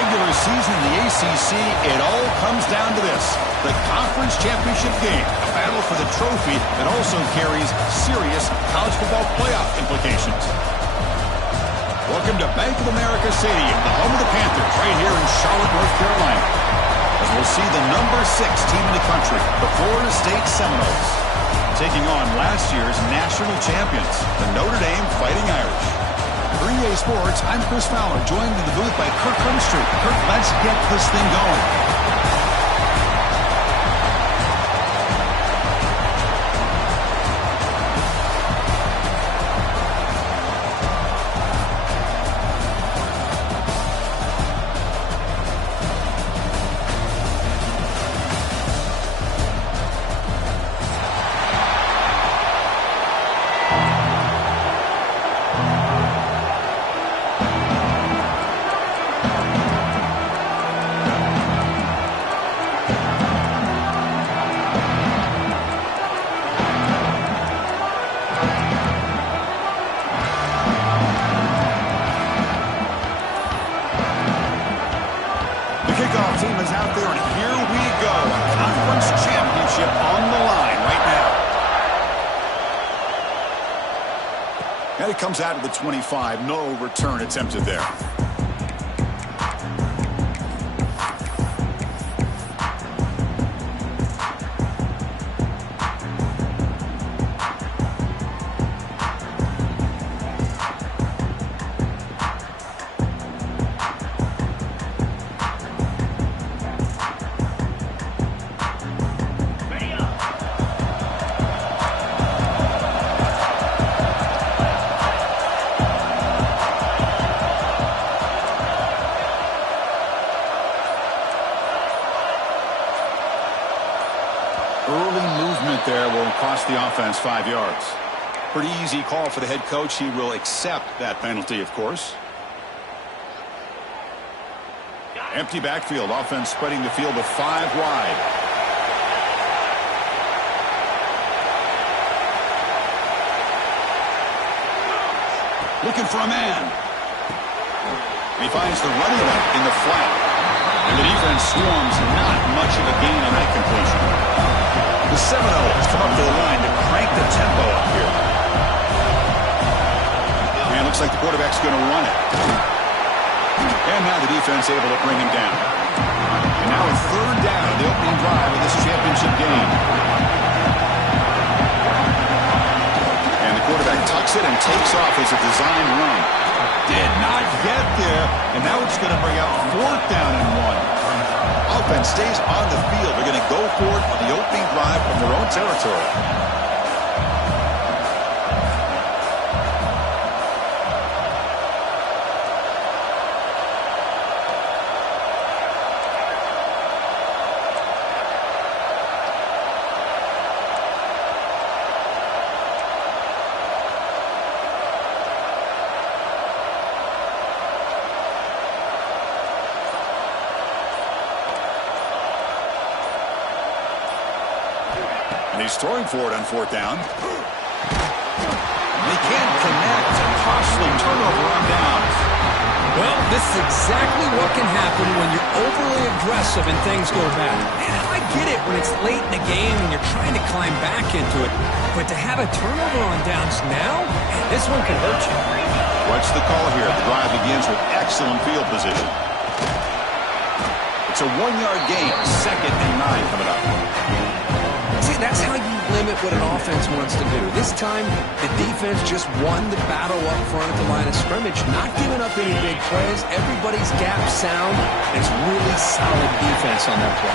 regular season in the ACC, it all comes down to this: the conference championship game, a battle for the trophy that also carries serious college football playoff implications. Welcome to Bank of America Stadium, the home of the Panthers, right here in Charlotte, North Carolina, as we'll see the number 6 team in the country, the Florida State Seminoles, taking on last year's national champions, the Notre Dame Fighting Irish. For EA Sports, I'm Chris Fowler, joined in the booth by Kirk Herbstreit. Kirk, let's get this thing going. Team is out there, and here we go. A conference championship on the line right now. And it comes out of the 25. No return attempted there. Early movement there will cost the offense 5 yards. Pretty easy call for the head coach. He will accept that penalty, of course. Empty backfield. Offense spreading the field with 5 wide. Looking for a man. He finds the running back in the flat. And the defense swarms. Not much of a gain on that completion. The Seminoles come up to the line to crank the tempo up here. And looks like the quarterback's going to run it. And now the defense able to bring him down. And now a 3rd down in the opening drive of this championship game. And the quarterback tucks it and takes off as a designed run. Did not get there. And now it's going to bring out 4th down and 1. Offense stays on the field. They're going to go for it on the opening drive from their own territory. He's throwing for it on 4th down. They can't connect. A costly turnover on downs. Well, this is exactly what can happen when you're overly aggressive and things go bad. And I get it when it's late in the game and you're trying to climb back into it. But to have a turnover on downs now, this one can hurt you. Watch the call here. The drive begins with excellent field position. It's a 1-yard gain. 2nd and 9 coming up. See, that's how you limit what an offense wants to do. This time, the defense just won the battle up front at the line of scrimmage, not giving up any big plays. Everybody's gap sound. It's really solid defense on that play.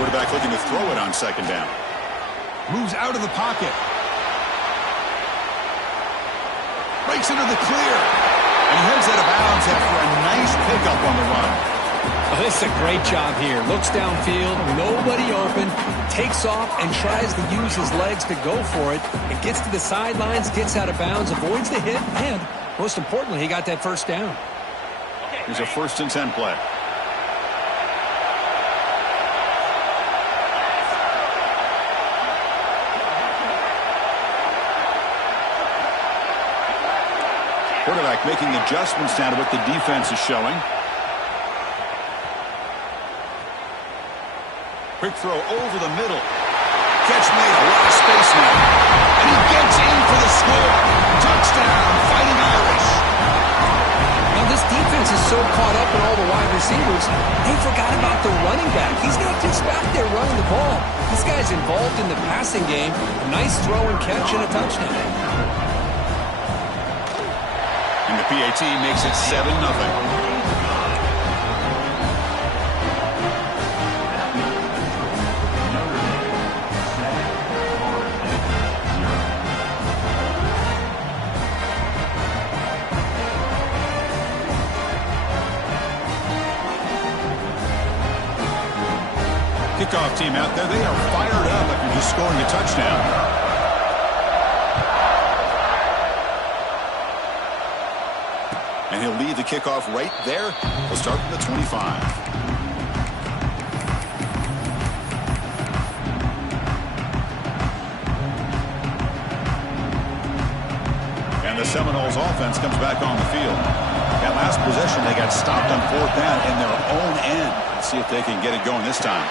Quarterback looking to throw it on 2nd down. Moves out of the pocket. Breaks into the clear. And he heads out of bounds after a nice pickup on the run. Oh, this is a great job here. Looks downfield, nobody open, takes off and tries to use his legs to go for it. It gets to the sidelines, gets out of bounds, avoids the hit, and most importantly, he got that 1st down. Here's a 1st and 10 play. Quarterback making adjustments now to what the defense is showing. Quick throw over the middle. Catch made, a lot of space now. And he gets in for the score. Touchdown, Fighting Irish. Now this defense is so caught up in all the wide receivers, they forgot about the running back. He's not just back there running the ball. This guy's involved in the passing game. A nice throw and catch and a touchdown. And the PAT makes it 7-0. Kickoff team out there, they are fired up after just scoring a touchdown. And he'll lead the kickoff right there. He'll start from the 25. And the Seminoles offense comes back on the field. That last possession, they got stopped on 4th down in their own end. Let's see if they can get it going this time.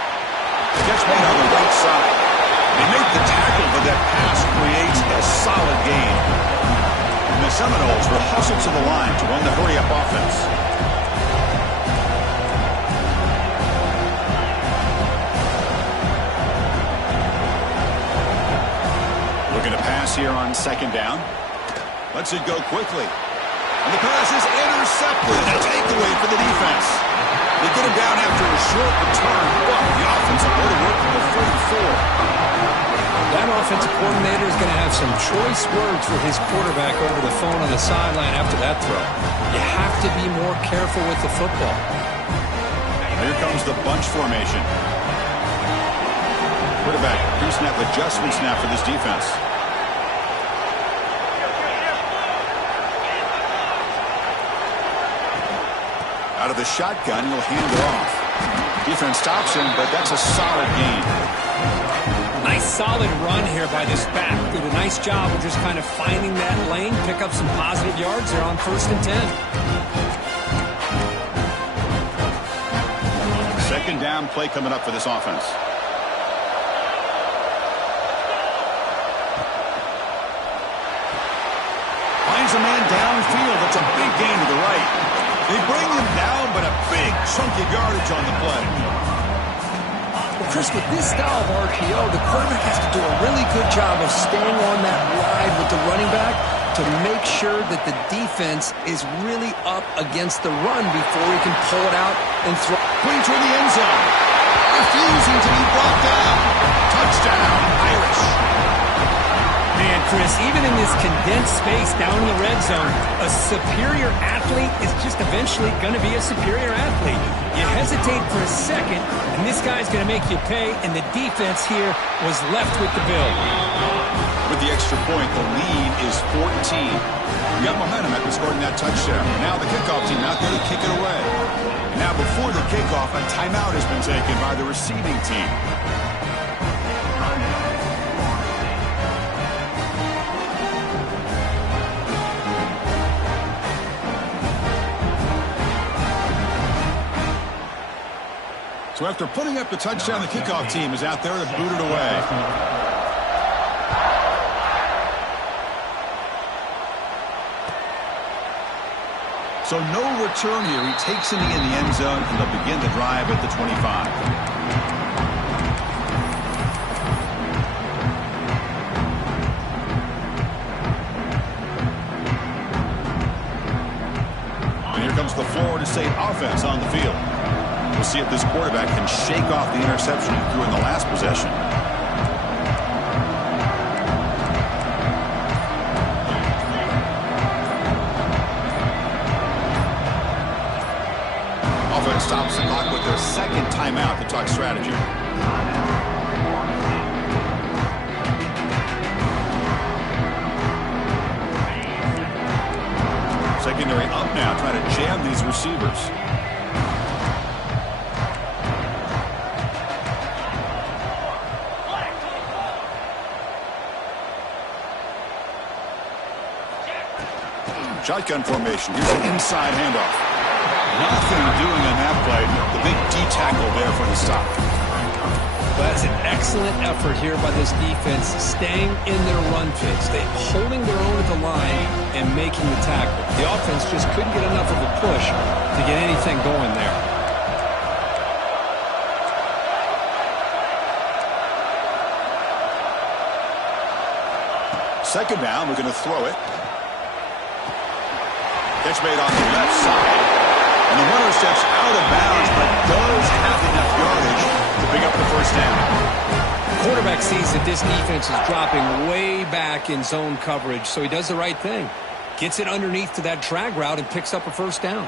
Catch made on the right side. They make the tackle, but that pass creates a solid gain. And the Seminoles will hustle to the line to run the hurry-up offense. Looking to pass here on 2nd down. Lets it go quickly. And the pass is intercepted. A takeaway for the defense. They get him down after a short return, but the offensive go to work from the 44. That offensive coordinator is going to have some choice words for his quarterback over the phone on the sideline after that throw. You have to be more careful with the football. Here comes the bunch formation. Quarterback pre-snap adjustment snap for this defense. Out of the shotgun, he'll hand it off. Defense stops him, but that's a solid gain. Nice solid run here by this back. Did a nice job of just kind of finding that lane, pick up some positive yards there on 1st and 10. 2nd down play coming up for this offense. Finds a man downfield. That's a big gain to the right. They bring him down, but a big chunk of yardage on the play. Well, Chris, with this style of RPO, the quarterback has to do a really good job of staying on that ride with the running back to make sure that the defense is really up against the run before he can pull it out and throw. Putting toward the end zone. Refusing to be brought down. Touchdown, Irish. Man, Chris, even in this condensed space down in the red zone, a superior athlete is just eventually going to be a superior athlete. You hesitate for a second, and this guy's going to make you pay, and the defense here was left with the bill. With the extra point, the lead is 14. We got momentum after scoring that touchdown. Now the kickoff team out there to kick it away. Now before the kickoff, a timeout has been taken by the receiving team. So after putting up the touchdown, the kickoff team is out there to boot it away. So no return here. He takes it in the end zone, and they'll begin the drive at the 25. And here comes the Florida State offense on the field. We'll see if this quarterback can shake off the interception he threw in the last possession. Offense stops the clock with their 2nd timeout to talk strategy. Secondary up now, trying to jam these receivers. Shotgun formation. Here's an inside handoff. Nothing doing on that play. The big D tackle there for the stop. Well, that's an excellent effort here by this defense, staying in their run fix. They're holding their own at the line and making the tackle. The offense just couldn't get enough of a push to get anything going there. Second down, we're going to throw it. Catch made on the left side. And the runner steps out of bounds, but does have enough yardage to pick up the first down. The quarterback sees that this defense is dropping way back in zone coverage, so he does the right thing. Gets it underneath to that drag route and picks up a first down.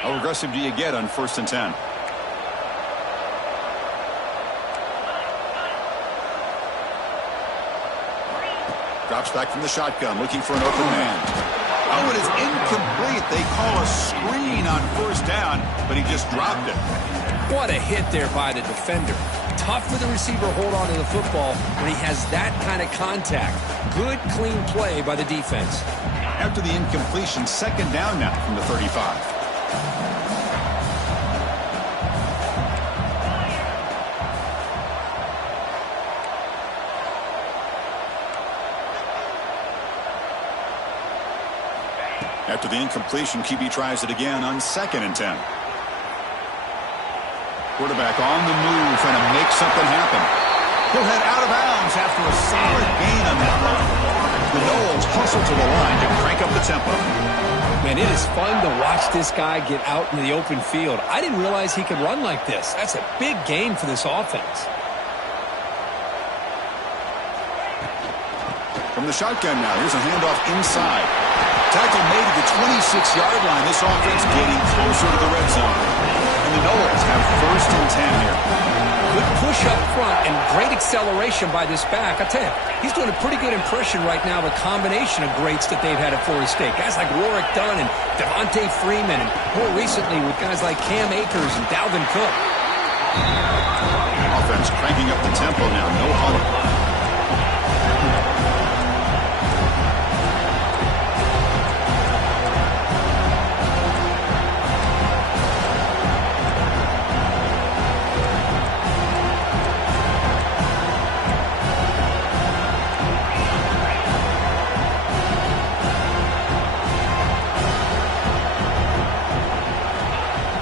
How aggressive do you get on 1st and 10? Drops back from the shotgun, looking for an open man. Oh, it is incomplete. They call a screen on 1st down, but he just dropped it. What a hit there by the defender. Tough for the receiver to hold on to the football when he has that kind of contact. Good, clean play by the defense. After the incompletion, 2nd down now from the 35. After the incompletion, QB tries it again on 2nd and 10. Quarterback on the move, trying to make something happen. He'll head out of bounds after a solid gain on that run. The Knowles hustle to the line to crank up the tempo. Man, it is fun to watch this guy get out in the open field. I didn't realize he could run like this. That's a big gain for this offense. From the shotgun now, here's a handoff inside. Tackle made at the 26-yard line. This offense getting closer to the red zone. And the Knowles have 1st and 10 here. Good push up front and great acceleration by this back. I tell you, he's doing a pretty good impression right now of a combination of greats that they've had at Florida State. Guys like Warwick Dunn and Devontae Freeman, and more recently with guys like Cam Akers and Dalvin Cook. Offense cranking up the tempo now. No huddle.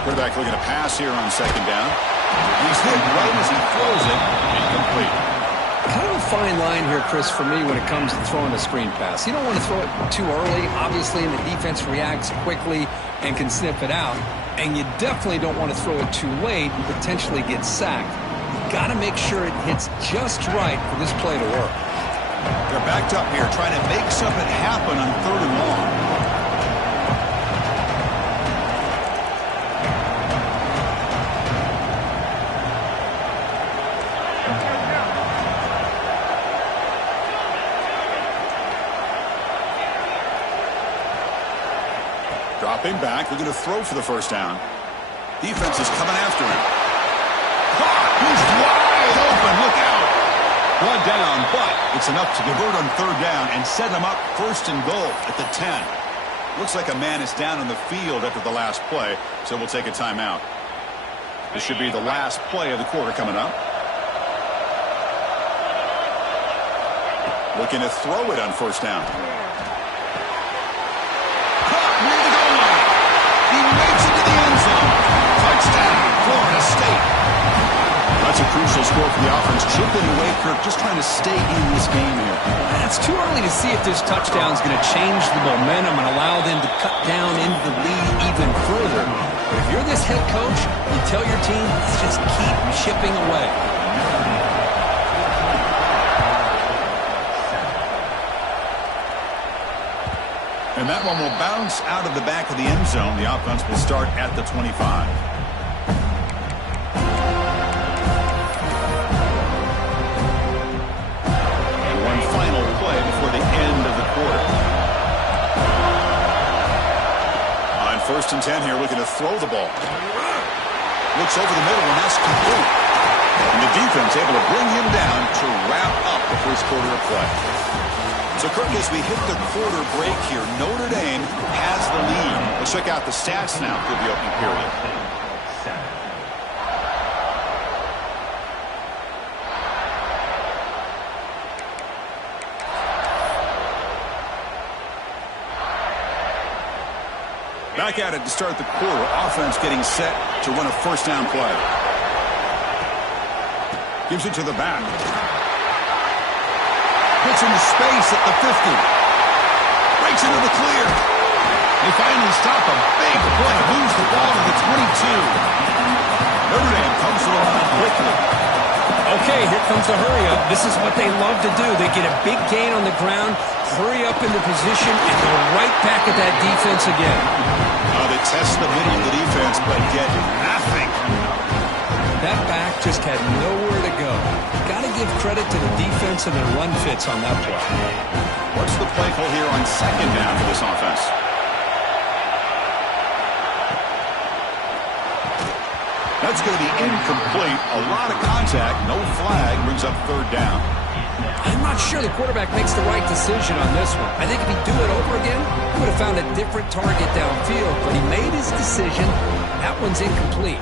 Quarterback looking to pass here on 2nd down. He's hit right as he throws it. Incomplete. Kind of a fine line here, Chris, for me when it comes to throwing a screen pass. You don't want to throw it too early, obviously, and the defense reacts quickly and can sniff it out. And you definitely don't want to throw it too late and potentially get sacked. You got to make sure it hits just right for this play to work. They're backed up here trying to make something happen on 3rd and long. Dropping back, looking to throw for the 1st down. Defense is coming after him. He's wide open, look out. One down, but it's enough to convert on 3rd down and set him up 1st and goal at the 10. Looks like a man is down on the field after the last play, so we'll take a timeout. This should be the last play of the quarter coming up. Looking to throw it on 1st down. Florida State. That's a crucial score for the offense. Chipping away, Kirk, just trying to stay in this game here. It's too early to see if this touchdown is going to change the momentum and allow them to cut down into the lead even further. But if you're this head coach, you tell your team, just keep chipping away. And that one will bounce out of the back of the end zone. The offense will start at the 25. On 1st and 10 here, looking to throw the ball. Looks over the middle, and that's complete. And the defense able to bring him down to wrap up the 1st quarter of play. So, Kirk, as we hit the quarter break here, Notre Dame has the lead. Let's check out the stats now for the opening period. Back at it to start the quarter. Offense getting set to run a first down play. Gives it to the back. Puts into space at the 50. Breaks into the clear. They finally stop a big play. Moves the ball to the 22. Notre Dame comes to the line quickly. Okay, here comes the hurry up. This is what they love to do. They get a big gain on the ground, hurry up into position, and go right back at that defense again. They test the middle of the defense, but get nothing. That back just had nowhere to go. Got to give credit to the defense and their run fits on that play. What's the play call here on second down for this offense? That's going to be incomplete. A lot of contact. No flag. Brings up third down. I'm not sure the quarterback makes the right decision on this one. I think if he'd do it over again, he would have found a different target downfield. But he made his decision. That one's incomplete.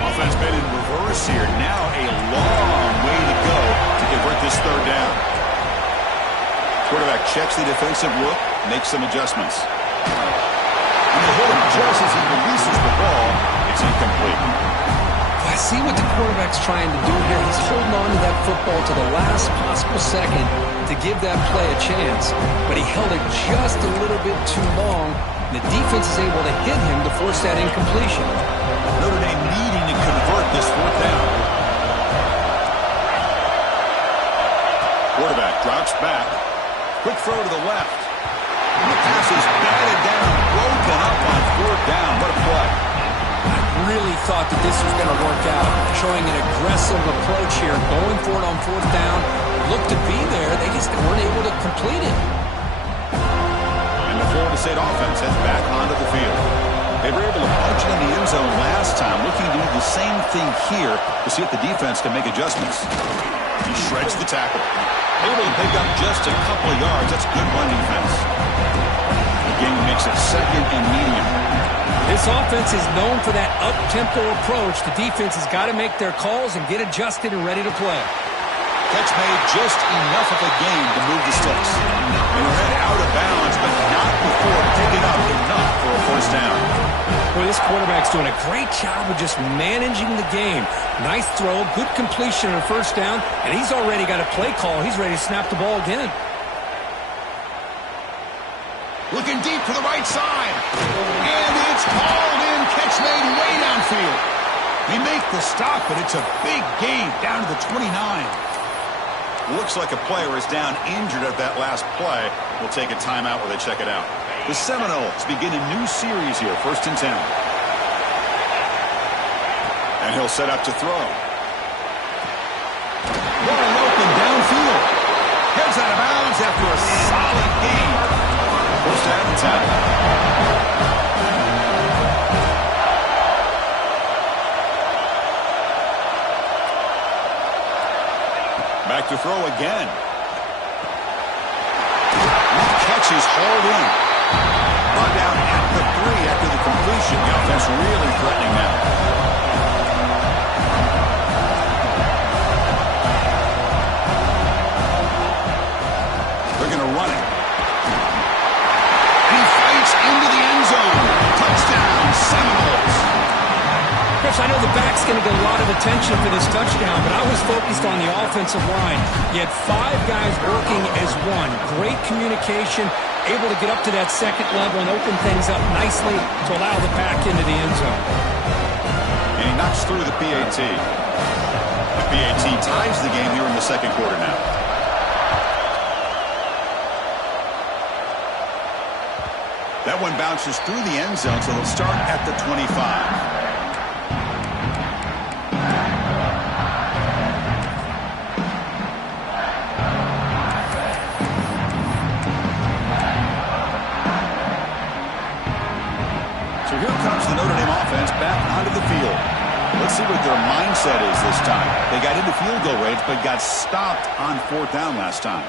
Offense made in reverse here. Now a long way to go to convert this third down. Quarterback checks the defensive look, makes some adjustments. And they hold him just as he releases the ball. It's incomplete. I see what the quarterback's trying to do here. He's holding on to that football to the last possible second to give that play a chance. But he held it just a little bit too long. The defense is able to hit him to force that incompletion. Notre Dame needing to convert this fourth down. Quarterback drops back. Quick throw to the left. And the pass is batted down, broken up on fourth down. What a play. I really thought that this was going to work out. Showing an aggressive approach here, going for it on fourth down. Looked to be there. They just weren't able to complete it. And the Florida State offense heads back onto the field. They were able to punch it in the end zone last time, looking to do the same thing here to see if the defense can make adjustments. He shreds the tackle. Able to pick up just a couple of yards. That's good run defense. The game makes it second and medium. This offense is known for that up-tempo approach. The defense has got to make their calls and get adjusted and ready to play. Catch made just enough of a gain to move the sticks. And read out of bounds, but not before picking up enough for a first down. Boy, this quarterback's doing a great job of just managing the game. Nice throw, good completion on a first down, and he's already got a play call. He's ready to snap the ball again. Looking deep to the right side. And it's called in. Catch made way downfield. They make the stop, but it's a big gain down to the 29. Looks like a player is down injured at that last play. We'll take a timeout where they check it out. The Seminoles begin a new series here, 1st and 10. And he'll set up to throw. Wide open downfield. Heads out of bounds after a solid gain. 1st down and 10. Back to throw again. Catches hauled in. Brought down at the 3 after the completion. The offense really threatening now. They're going to run it. He fights into the end zone. Touchdown, Seminoles. Chris, I know the back's going to get a lot of attention for this touchdown, but I was focused on the offensive line. You had 5 guys working as one. Great communication, able to get up to that second level and open things up nicely to allow the back into the end zone. And he knocks through the PAT. The PAT ties the game here in the second quarter now. That one bounces through the end zone, so they'll start at the 25. So here comes the Notre Dame offense back onto the field. Let's see what their mindset is this time. They got into field goal range, but got stopped on 4th down last time.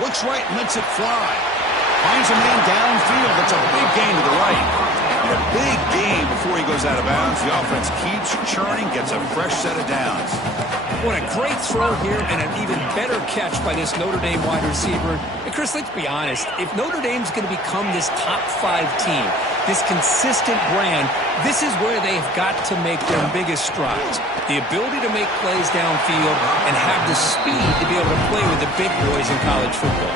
Looks right and lets it fly. Finds a man downfield. That's a big gain to the right. And a big gain before he goes out of bounds. The offense keeps churning, gets a fresh set of downs. What a great throw here and an even better catch by this Notre Dame wide receiver. And Chris, let's be honest. If Notre Dame's going to become this top 5 team, this consistent brand, this is where they've got to make their biggest strides. The ability to make plays downfield and have the speed to be able to play with the big boys in college football.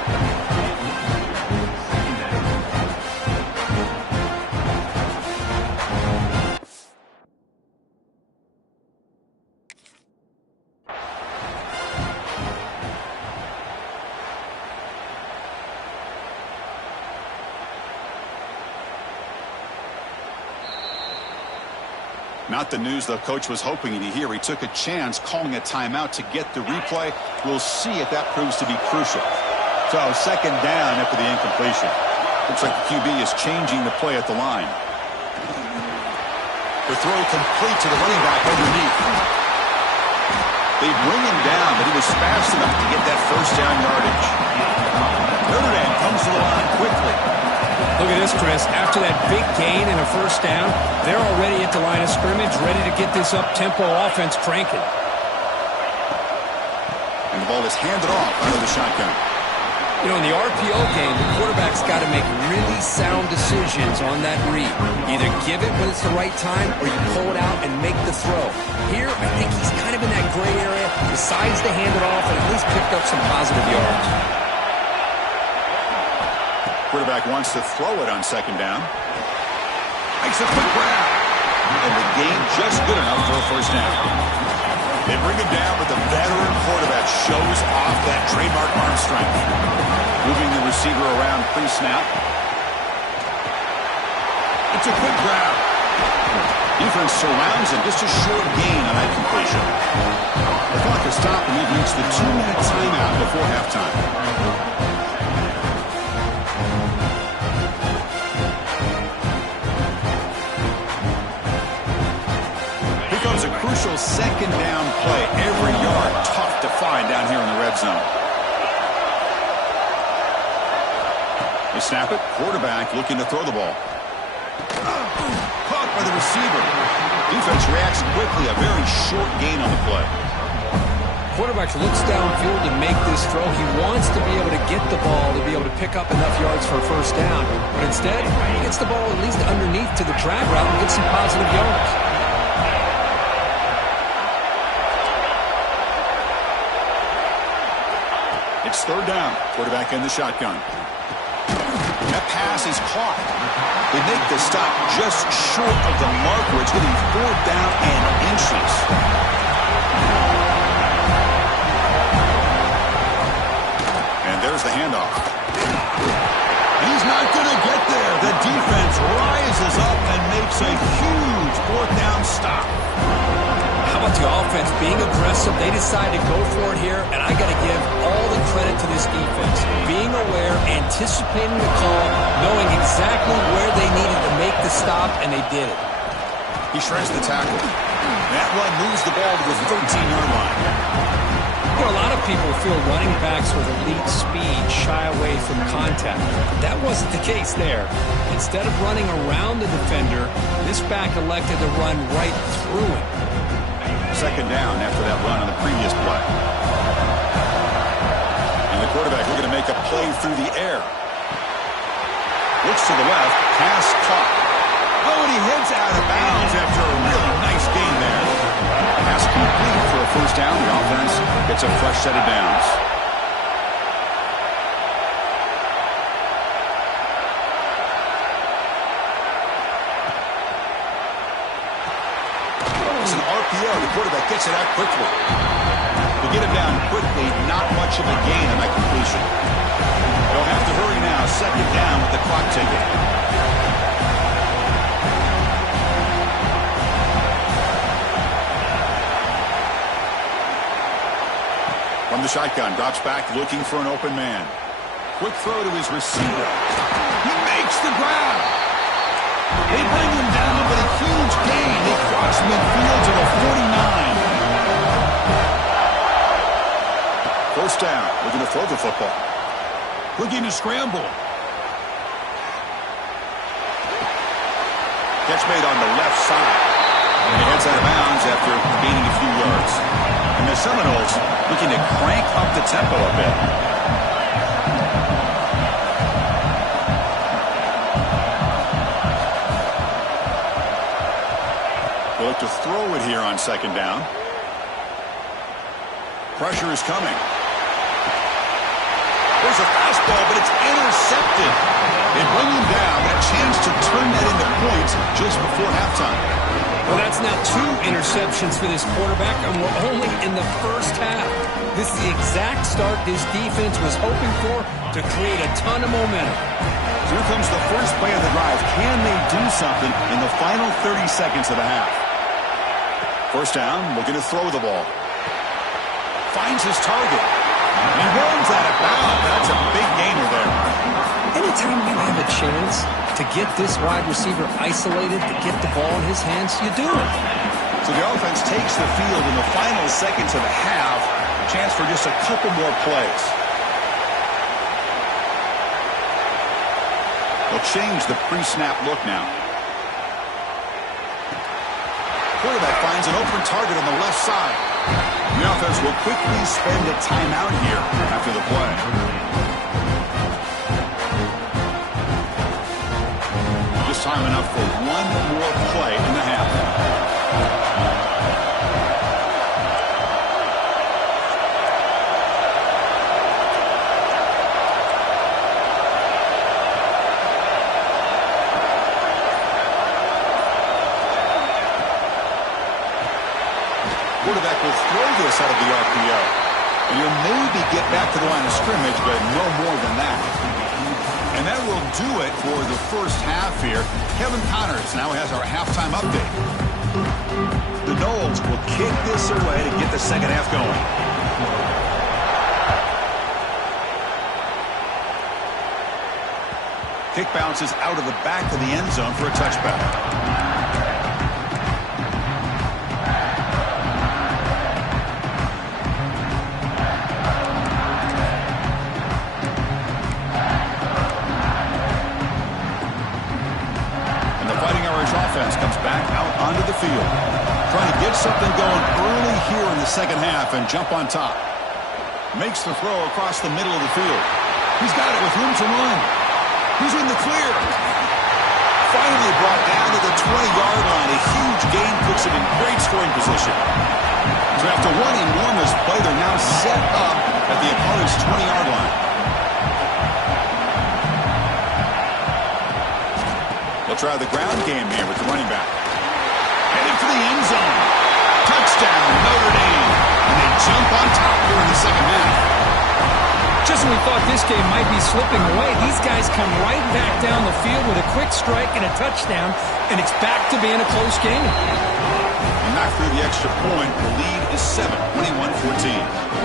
Not the news the coach was hoping to hear. He took a chance calling a timeout to get the replay. We'll see if that proves to be crucial. So 2nd down after the incompletion. Looks like the QB is changing the play at the line. The throw complete to the running back underneath. They bring him down, but he was fast enough to get that 1st down yardage. Notre Dame comes to the line quickly. Look at this, Chris. After that big gain and a 1st down, they're already at the line of scrimmage, ready to get this up-tempo offense cranking. And the ball is handed off out of the shotgun. You know, in the RPO game, the quarterback's got to make really sound decisions on that read. Either give it when it's the right time, or you pull it out and make the throw. Here, I think he's kind of in that gray area, decides to hand it off, and at least picked up some positive yards. Quarterback wants to throw it on 2nd down. Makes a quick grab. And the gain just good enough for a 1st down. They bring him down, but the veteran quarterback shows off that trademark arm strength. Moving the receiver around pre-snap. It's a quick grab. Defense surrounds him. Just a short gain on that completion. The clock has stopped, and we've reached the 2-minute timeout before halftime. A crucial 2nd down play. Every yard tough to find down here in the red zone. They snap it. Quarterback looking to throw the ball. Caught by the receiver. Defense reacts quickly. A very short gain on the play. Quarterback looks downfield to make this throw. He wants to be able to get the ball to be able to pick up enough yards for a 1st down. But instead, he gets the ball at least underneath to the drag route and gets some positive yards. It's 3rd down. Quarterback in the shotgun. That pass is caught. They make the stop just short of the mark where it's going to be 4th down and inches. And there's the handoff. He's not going to get there. The defense rises up and makes a huge 4th down stop. How about the offense being aggressive? They decide to go for it here, and I got to give all the credit to this defense. Being aware, anticipating the call, knowing exactly where they needed to make the stop, and they did it. He shreds the tackle. That run moves the ball to the 13-yard line. You know, a lot of people feel running backs with elite speed shy away from contact. That wasn't the case there. Instead of running around the defender, this back elected to run right through him. 2nd down after that run on the previous play. And the quarterback looking to make a play through the air. Looks to the left, pass caught. Oh, and he heads out of bounds after a really nice gain there. Pass complete for a 1st down. The offense gets a fresh set of downs. It's an RPO. The quarterback gets it out quickly. To get him down quickly, not much of a gain on that completion. They'll have to hurry now. 2nd down with the clock ticking. From the shotgun, drops back, looking for an open man. Quick throw to his receiver. He makes the grab. They bring him down, but he huge gain. They cross midfield to the 49. First down. Looking to throw the football. Looking to scramble. Catch made on the left side. And he heads out of bounds after gaining a few yards. And the Seminoles looking to crank up the tempo a bit. They'll look to throw it here on second down. Pressure is coming. There's a fastball, but it's intercepted. They bring him down, but a chance to turn that into points just before halftime. Well, that's now 2 interceptions for this quarterback, and we're only in the first half. This is the exact start this defense was hoping for to create a ton of momentum. Here comes the first play of the drive. Can they do something in the final 30 seconds of the half? First down, looking to throw the ball. Finds his target. He runs out of bounds. That's a big gainer there. Anytime you have a chance to get this wide receiver isolated, to get the ball in his hands, you do it. So the offense takes the field in the final seconds of the half. Chance for just a couple more plays. They'll change the pre-snap look now. Quarterback finds an open target on the left side. The offense will quickly spend a timeout here after the play. Just time enough for one more play in the half. Quarterback will throw this out of the RPO. And you'll maybe get back to the line of scrimmage, but no more than that. And that will do it for the first half here. Kevin Connors now has our halftime update. The Noles will kick this away to get the second half going. Kick bounces out of the back of the end zone for a touchback. Comes back out onto the field. Trying to get something going early here in the second half and jump on top. Makes the throw across the middle of the field. He's got it with room to run. He's in the clear. Finally brought down to the 20-yard line. A huge gain puts him in great scoring position. So after one enormous play, they're now set up at the opponent's 20-yard line. They'll try the ground game here with the running back. Headed for the end zone. Touchdown, Notre Dame. And they jump on top here in the second half. Just when we thought this game might be slipping away, these guys come right back down the field with a quick strike and a touchdown, and it's back to being a close game. And not through the extra point. The lead is 7, 21-14.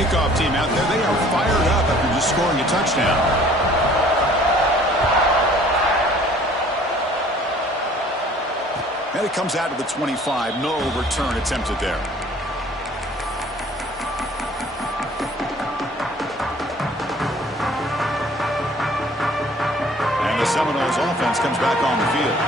Kickoff team out there. They are fired up after just scoring a touchdown. And it comes out of the 25. No return attempted there. And the Seminoles offense comes back on the field.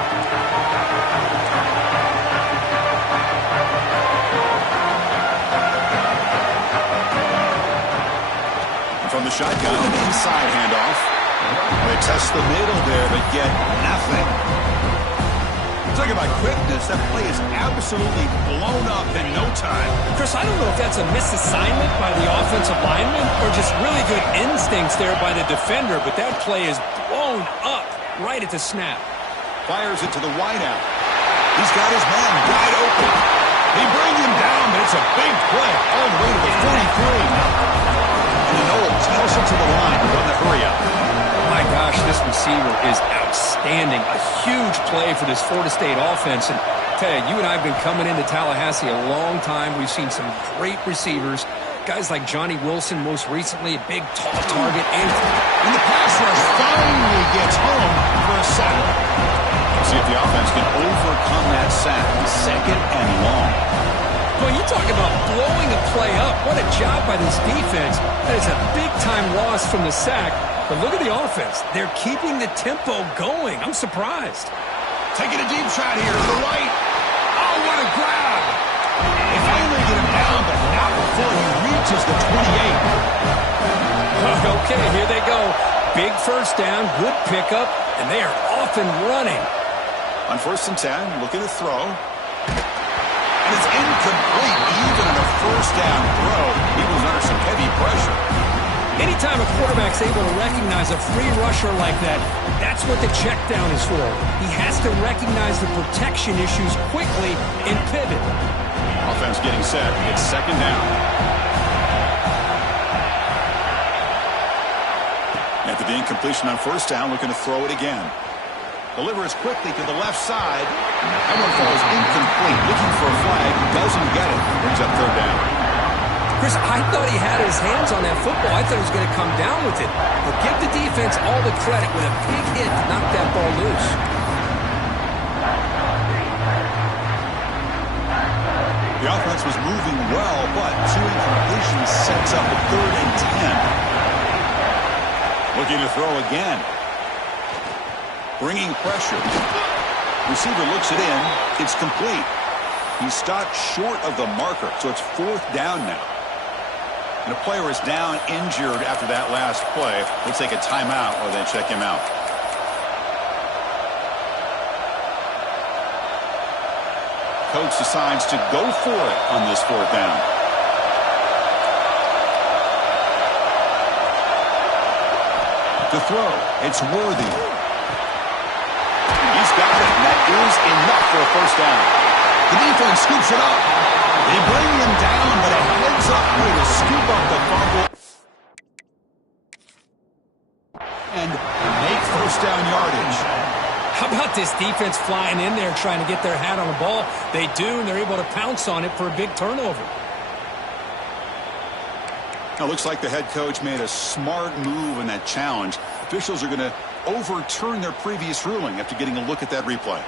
From the shotgun, an inside handoff. They test the middle there, but get nothing. Talking about quickness, that play is absolutely blown up in no time. Chris, I don't know if that's a misassignment by the offensive lineman or just really good instincts there by the defender, but that play is blown up right at the snap. Fires it to the wideout. He's got his man wide open. They bring him down, but it's a big play all the way to the 43. And the Noles toss it to the line on the hurry up. My gosh, this receiver is outstanding. A huge play for this Florida State offense. And Okay, you and I have been coming into Tallahassee a long time. We've seen some great receivers. Guys like Johnny Wilson, most recently, a big, tall target. And the pass rush finally gets home for a sack. We'll see if the offense can overcome that sack. 2nd and long. Well, you talk about blowing a play up. What a job by this defense. That is a big-time loss from the sack. But look at the offense. They're keeping the tempo going. I'm surprised. Taking a deep shot here to the right. Oh, what a grab. They finally get him down, but not before he reaches the 28. Okay, here they go. Big first down, good pickup, and they are off and running. On 1st and 10, looking to throw. And it's incomplete. Even in a first down throw, he was under some heavy pressure. Anytime a quarterback's able to recognize a free rusher like that, that's what the check down is for. He has to recognize the protection issues quickly and pivot. Offense getting set. It's 2nd down. After the incompletion on 1st down, looking to throw it again. Delivers quickly to the left side. That one falls incomplete. Looking for a flag. Doesn't get it. Brings up 3rd down. Chris, I thought he had his hands on that football. I thought he was going to come down with it. But give the defense all the credit with a big hit to knock that ball loose. The offense was moving well, but 2 incompletions sets up a 3rd and 10. Looking to throw again. Bringing pressure. Receiver looks it in. It's complete. He stopped short of the marker, so it's 4th down now. And the player is down injured after that last play. We'll take a timeout or then check him out. Coach decides to go for it on this 4th down. To throw, it's Worthy. He's got it, and that is enough for a 1st down. The defense scoops it up. They bring him down, but a heads-up way to scoop up the fumble and make 1st down yardage. How about this defense flying in there trying to get their hat on the ball? They do, and they're able to pounce on it for a big turnover. Now, looks like the head coach made a smart move in that challenge. Officials are going to overturn their previous ruling after getting a look at that replay.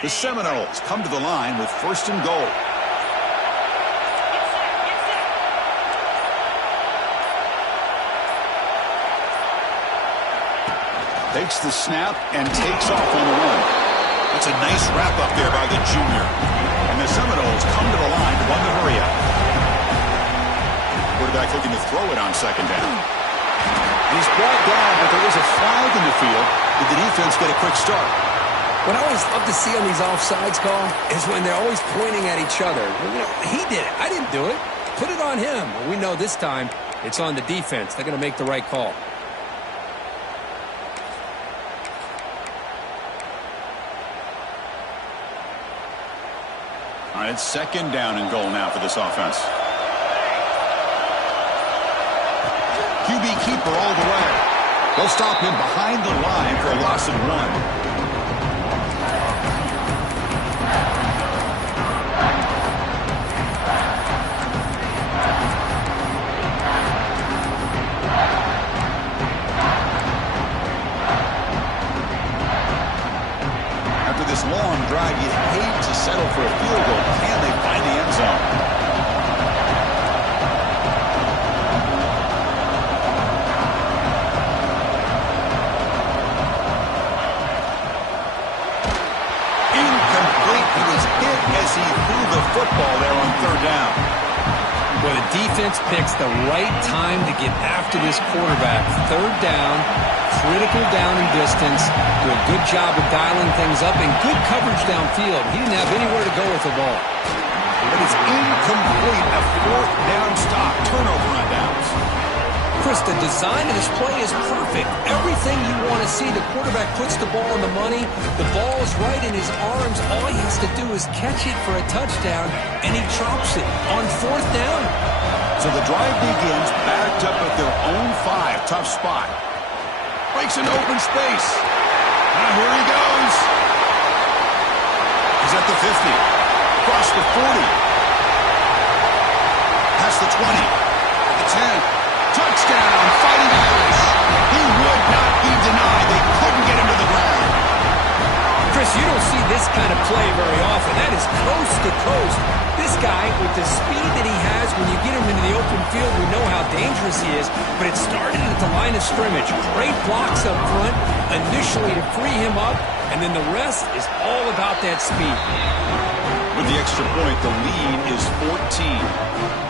The Seminoles come to the line with 1st and goal. Takes the snap and takes off on the run. That's a nice wrap up there by the junior. And the Seminoles come to the line to run the hurry up. Quarterback looking to throw it on 2nd down. He's brought down, but there is a flag in the field. Did the defense get a quick start? What I always love to see on these offsides call is when they're always pointing at each other. Well, you know, he did it. I didn't do it. Put it on him. Well, we know this time it's on the defense. They're going to make the right call. All right, it's 2nd down and goal now for this offense. QB keeper all the way. They'll stop him behind the line for a loss of 1. This long drive, you'd hate to settle for a field goal. Can they find the end zone? Incomplete. He was hit as he threw the football there on 3rd down. Well, the defense picks the right time to get after this quarterback. 3rd down. Critical down and distance. Do a good job of dialing things up and good coverage downfield. He didn't have anywhere to go with the ball. But it's incomplete. A 4th down stop. Turnover on downs. Chris, the design of this play is perfect. Everything you want to see. The quarterback puts the ball on the money. The ball is is right in his arms. All he has to do is catch it for a touchdown, and he drops it on 4th down. So the drive begins backed up at their own 5. Tough spot. Breaks into open space. Now here he goes. He's at the 50. Across the 40. Past the 20. At the 10. Touchdown, Fighting Irish. He would not be denied. They couldn't get him to the ground. Chris, you don't see this kind of play very often. That is coast to coast. This guy, with the speed that he has, when you get him into the open field, we know how dangerous he is. But it started at the line of scrimmage. Great blocks up front, initially to free him up, and then the rest is all about that speed. With the extra point, the lead is 14.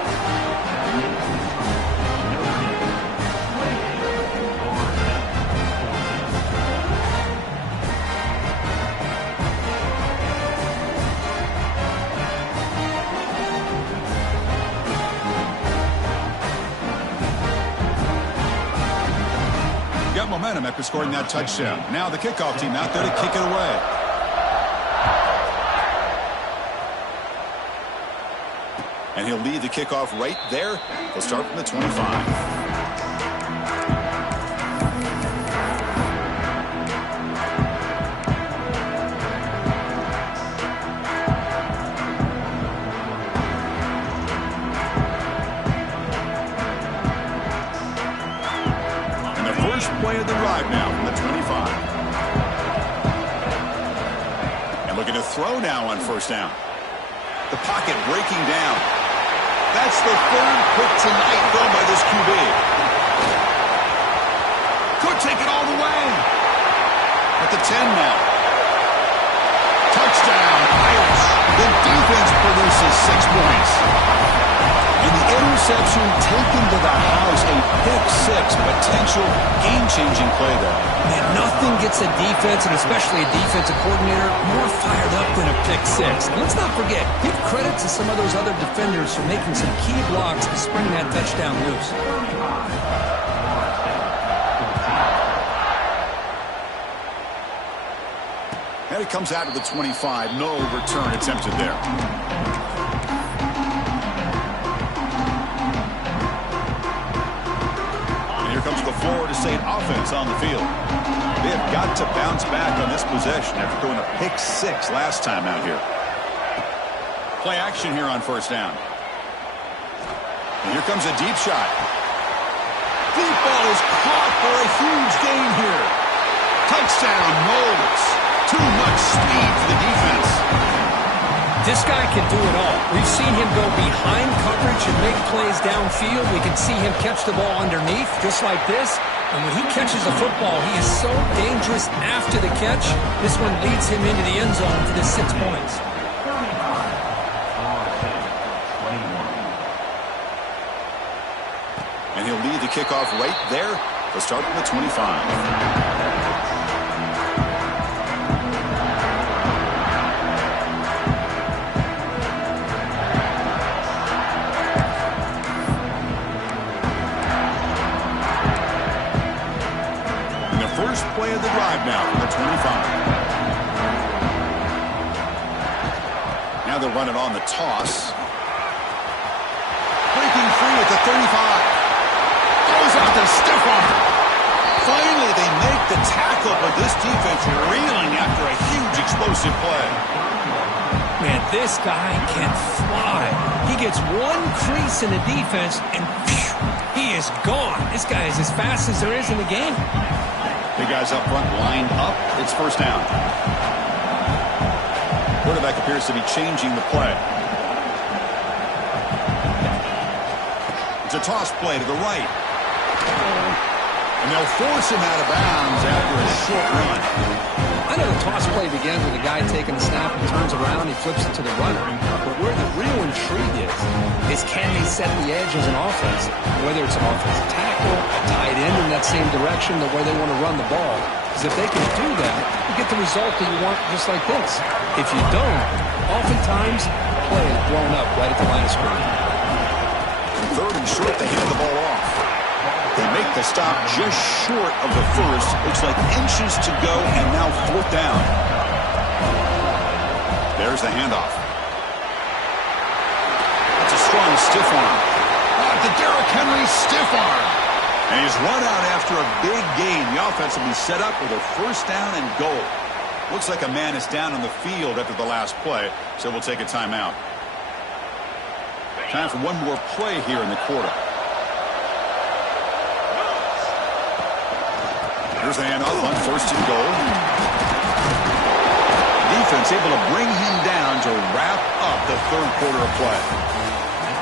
Momentum after scoring that touchdown. Now the kickoff team out there to kick it away. And he'll lead the kickoff right there. He'll start from the 25. Play of the drive now from the 25. And looking to throw now on 1st down. The pocket breaking down. That's the 3rd pick tonight thrown by this QB. Could take it all the way. At the 10 now. Touchdown, Irish. The defense produces 6 points. And the interception taken to the house, a pick-6, potential game-changing play there. Man, nothing gets a defense, and especially a defensive coordinator, more fired up than a pick-6. And let's not forget, give credit to some of those other defenders for making some key blocks to spring that touchdown loose. And it comes out of the 25. No return attempted there. Comes the Florida State offense on the field. They have got to bounce back on this possession after throwing a pick-6 last time out here. Play action here on 1st down. And here comes a deep shot. Deep ball is caught for a huge gain here. Touchdown, Knowles. Too much speed for the defense. This guy can do it all. We've seen him go behind coverage and make plays downfield. We can see him catch the ball underneath, just like this. And when he catches the football, he is so dangerous after the catch. This one leads him into the end zone for the 6 points. And he'll lead the kickoff right there. He'll start from the 25. First play of the drive now from the 25. Now they'll run it on the toss. Breaking free at the 35. Throws out the stiff arm. Finally, they make the tackle, but this defense reeling after a huge explosive play. Man, this guy can fly. He gets one crease in the defense, and phew, he is gone. This guy is as fast as there is in the game. The guys up front lined up. It's 1st down. Quarterback appears to be changing the play. It's a toss play to the right. And they'll force him out of bounds after a short run. I know the toss play begins with a guy taking the snap and turns around, he flips it to the runner. But where the real intrigue is can they set the edge as an offense? Whether it's an offensive tackle, a tight end in that same direction, the way they want to run the ball. Because if they can do that, you get the result that you want just like this. If you don't, oftentimes, the play is blown up right at the line of scrimmage. 3rd and short, they hand the ball off. They make the stop just short of the first. Looks like inches to go, and now 4th down. There's the handoff. That's a strong stiff arm. The Derrick Henry stiff arm. And he's run out after a big gain. The offense will be set up with a first down and goal. Looks like a man is down on the field after the last play, so we'll take a timeout. Time for one more play here in the quarter. Here's the handoff on first and goal. Defense able to bring him down to wrap up the third quarter of play.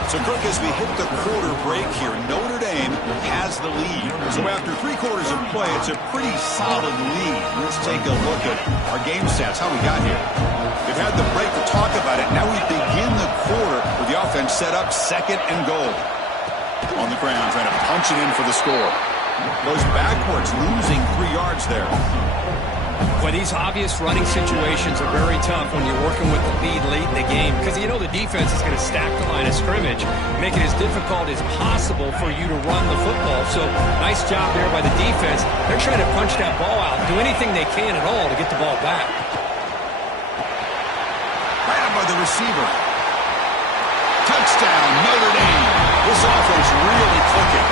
So, Kirk, as we hit the quarter break here, Notre Dame has the lead. So after 3 quarters of play, it's a pretty solid lead. Let's take a look at our game stats, how we got here. We've had the break to talk about it. Now we begin the quarter with the offense set up second and goal. On the ground, trying to punch it in for the score. Goes backwards, losing 3 yards there. Well, these obvious running situations are very tough when you're working with the lead late in the game because you know the defense is going to stack the line of scrimmage, make it as difficult as possible for you to run the football. So nice job there by the defense. They're trying to punch that ball out, do anything they can at all to get the ball back. Grabbed by the receiver. Touchdown, Notre Dame. This offense really clicking.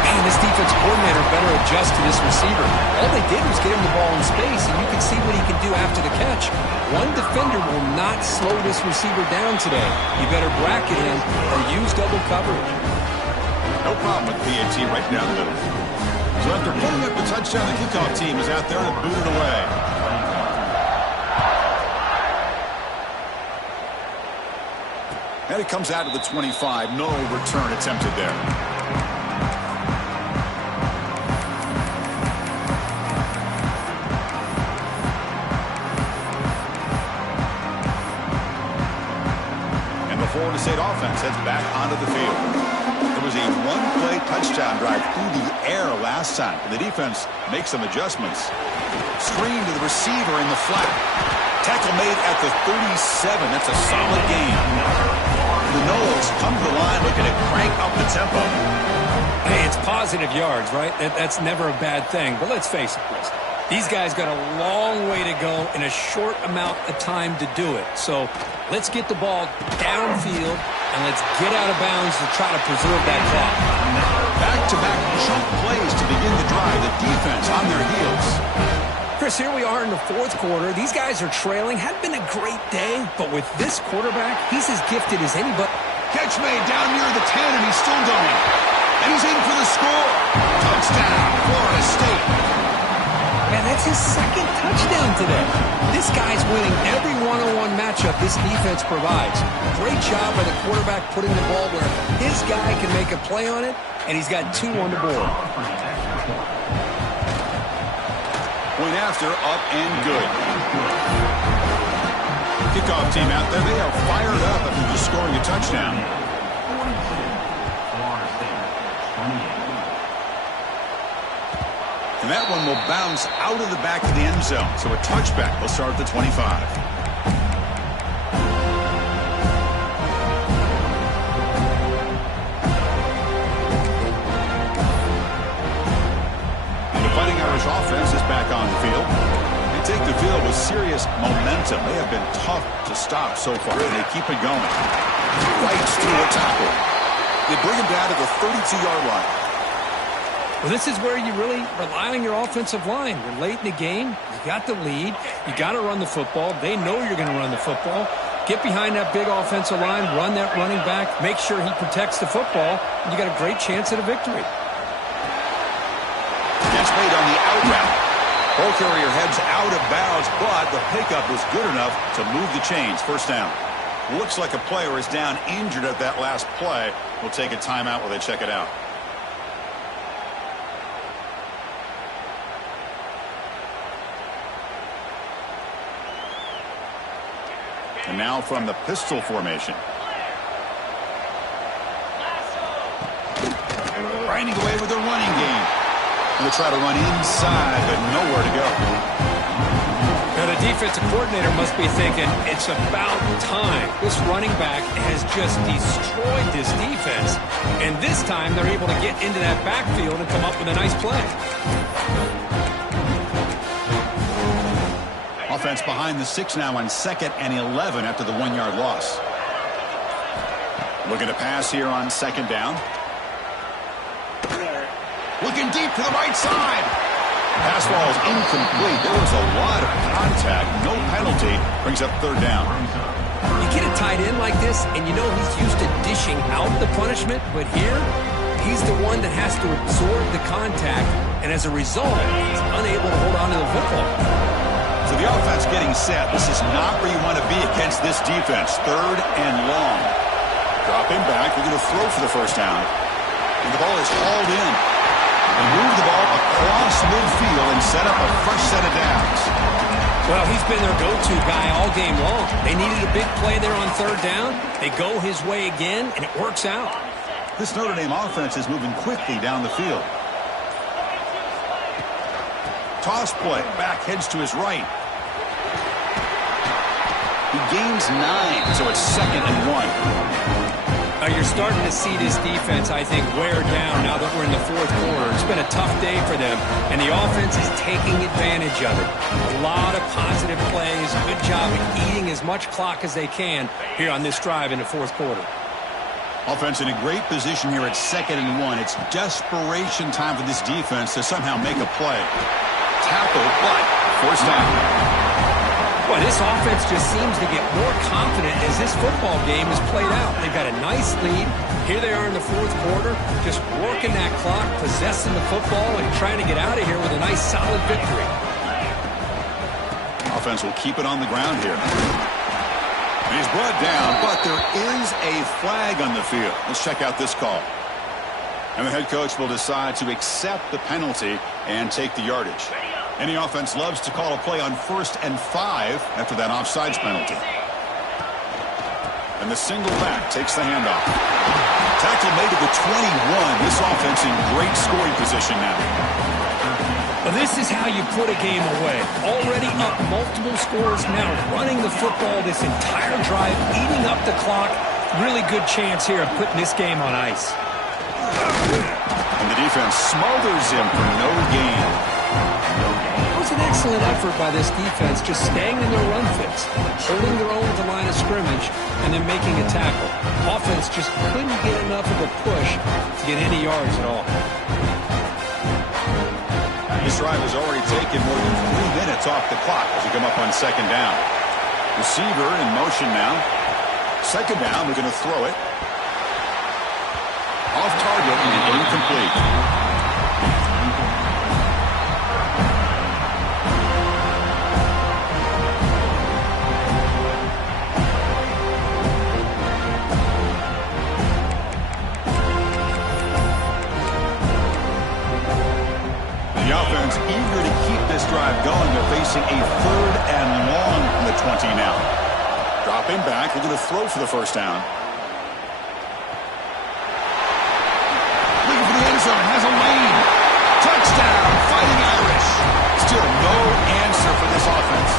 Man, this defense coordinator better adjust to this receiver. All they did was get him the ball in space, and you can see what he can do after the catch. One defender will not slow this receiver down today. You better bracket him or use double coverage. No problem with PAT right down the middle. So after putting up the touchdown, the kickoff team is out there to boot it away. And it comes out to the 25. No return attempted there. Florida State offense heads back onto the field. There was a one-play touchdown drive through the air last time. The defense makes some adjustments. Screen to the receiver in the flat. Tackle made at the 37. That's a solid gain. The Noles come to the line looking to crank up the tempo. Hey, it's positive yards, right? That's never a bad thing. But let's face it, Chris. These guys got a long way to go in a short amount of time to do it. So let's get the ball downfield and let's get out of bounds to try to preserve that clock. Back-to-back chunk plays to begin the drive. The defense on their heels. Chris, here we are in the 4th quarter. These guys are trailing. Hadn't been a great day, but with this quarterback, he's as gifted as anybody. Catch made down near the 10, and he's still going. And he's in for the score. Touchdown, Florida State. Man, that's his 2nd touchdown today. This guy's winning every one-on-one matchup this defense provides. Great job by the quarterback putting the ball where his guy can make a play on it, and he's got 2 on the board. Point after, up and good. Kickoff team out there, they are fired up after just scoring a touchdown. And that one will bounce out of the back of the end zone. So a touchback will start at the 25. And the Fighting Irish offense is back on the field. They take the field with serious momentum. They have been tough to stop so far, and they keep it going. Fights through a tackle. They bring him down to the 32-yard line. Well, this is where you really rely on your offensive line. You're late in the game. You got the lead. You got to run the football. They know you're going to run the football. Get behind that big offensive line, run that running back, make sure he protects the football, and you got a great chance at a victory. Catch made on the out route. Ball carrier heads out of bounds, but the pickup was good enough to move the chains. First down. Looks like a player is down injured at that last play. We'll take a timeout while they check it out. And now from the pistol formation. Grinding away with a running game. They'll try to run inside, but nowhere to go. Now the defensive coordinator must be thinking, it's about time. This running back has just destroyed this defense. And this time they're able to get into that backfield and come up with a nice play. Offense behind the 6 now on 2nd and 11 after the 1-yard loss. Looking to pass here on 2nd down. Looking deep to the right side. Pass ball is incomplete. There was a lot of contact. No penalty. Brings up 3rd down. You get a tight end like this, and you know he's used to dishing out the punishment, but here, he's the one that has to absorb the contact, and as a result, he's unable to hold on to the football. So the offense getting set. This is not where you want to be against this defense. 3rd and long. Dropping back. They're going to throw for the 1st down. And the ball is hauled in. They move the ball across midfield and set up a fresh set of downs. Well, he's been their go-to guy all game long. They needed a big play there on 3rd down. They go his way again, and it works out. This Notre Dame offense is moving quickly down the field. Toss play. Back heads to his right. He gains 9, so it's 2nd and 1. You're starting to see this defense, I think, wear down now that we're in the 4th quarter. It's been a tough day for them, and the offense is taking advantage of it. A lot of positive plays. Good job at eating as much clock as they can here on this drive in the 4th quarter. Offense in a great position here at 2nd and 1. It's desperation time for this defense to somehow make a play. Tackle, but 1st down. Boy, this offense just seems to get more confident as this football game is played out. They've got a nice lead. Here they are in the 4th quarter, just working that clock, possessing the football, and trying to get out of here with a nice, solid victory. Offense will keep it on the ground here. And he's brought down, but there is a flag on the field. Let's check out this call. And the head coach will decide to accept the penalty and take the yardage. Any offense loves to call a play on 1st and 5 after that offsides penalty. And the single back takes the handoff. Tackle made to the 21. This offense in great scoring position now. Well, this is how you put a game away. Already up multiple scores now, running the football this entire drive, eating up the clock. Really good chance here of putting this game on ice. And the defense smothers him for no gain. It was an excellent effort by this defense, just staying in their run fits, holding their own at the line of scrimmage, and then making a tackle. Offense just couldn't get enough of a push to get any yards at all. This drive has already taken more than 3 minutes off the clock as we come up on 2nd down. Receiver in motion now. 2nd down, we're going to throw it. Off target and incomplete. The offense eager to keep this drive going. They're facing a 3rd and long from the 20 now. Dropping back, they're going to throw for the 1st down. Looking for the end zone, has a lane. Touchdown, Fighting Irish. Still no answer for this offense.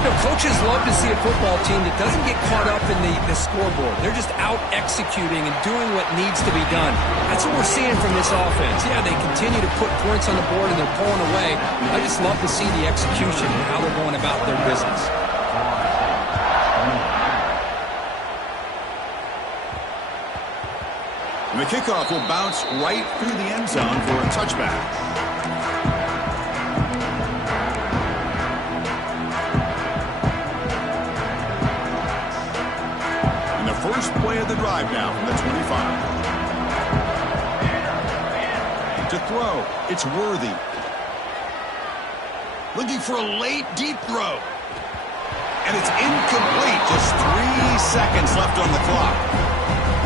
You know, coaches love to see a football team that doesn't get caught up in the scoreboard. They're just out executing and doing what needs to be done. That's what we're seeing from this offense. Yeah, they continue to put points on the board and they're pulling away. I just love to see the execution and how they're going about their business. And the kickoff will bounce right through the end zone for a touchback. First play of the drive now from the 25. To throw, it's Worthy. Looking for a late, deep throw. And it's incomplete. Just 3 seconds left on the clock.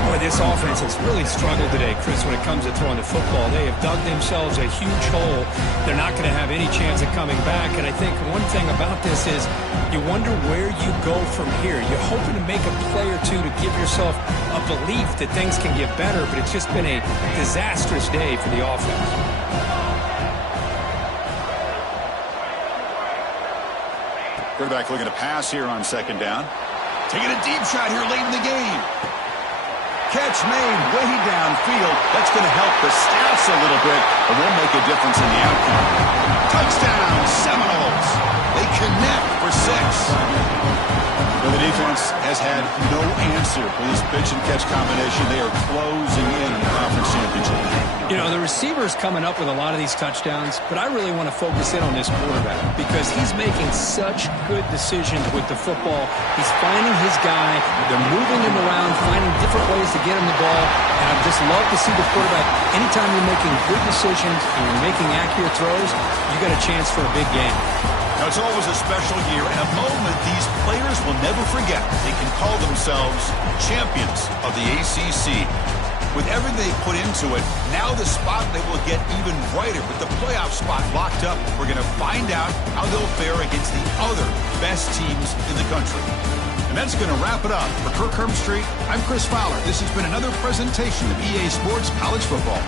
Boy, this offense has really struggled today, Chris, when it comes to throwing the football. They have dug themselves a huge hole. They're not going to have any chance of coming back. And I think one thing about this is you wonder where you go from here. You're hoping to make a play or two to give yourself a belief that things can get better, but it's just been a disastrous day for the offense. Quarterback looking to pass here on 2nd down. Taking a deep shot here late in the game. Catch made way downfield. That's going to help the stats a little bit, but won't make a difference in the outcome. Touchdown, Seminoles. They Well, the defense has had no answer for this pitch and catch combination. They are closing in on the conference championship. You know, the receiver's coming up with a lot of these touchdowns, but I really want to focus in on this quarterback because he's making such good decisions with the football. He's finding his guy. They're moving him around, finding different ways to get him the ball. And I just love to see the quarterback. Anytime you're making good decisions and you're making accurate throws, you got a chance for a big game. Now, it's always a special year and a moment these players will never forget. They can call themselves champions of the ACC. With everything they put into it, now the spotlight will get even brighter. With the playoff spot locked up, we're going to find out how they'll fare against the other best teams in the country. And that's going to wrap it up. For Kirk Herbstreit, I'm Chris Fowler. This has been another presentation of EA Sports College Football.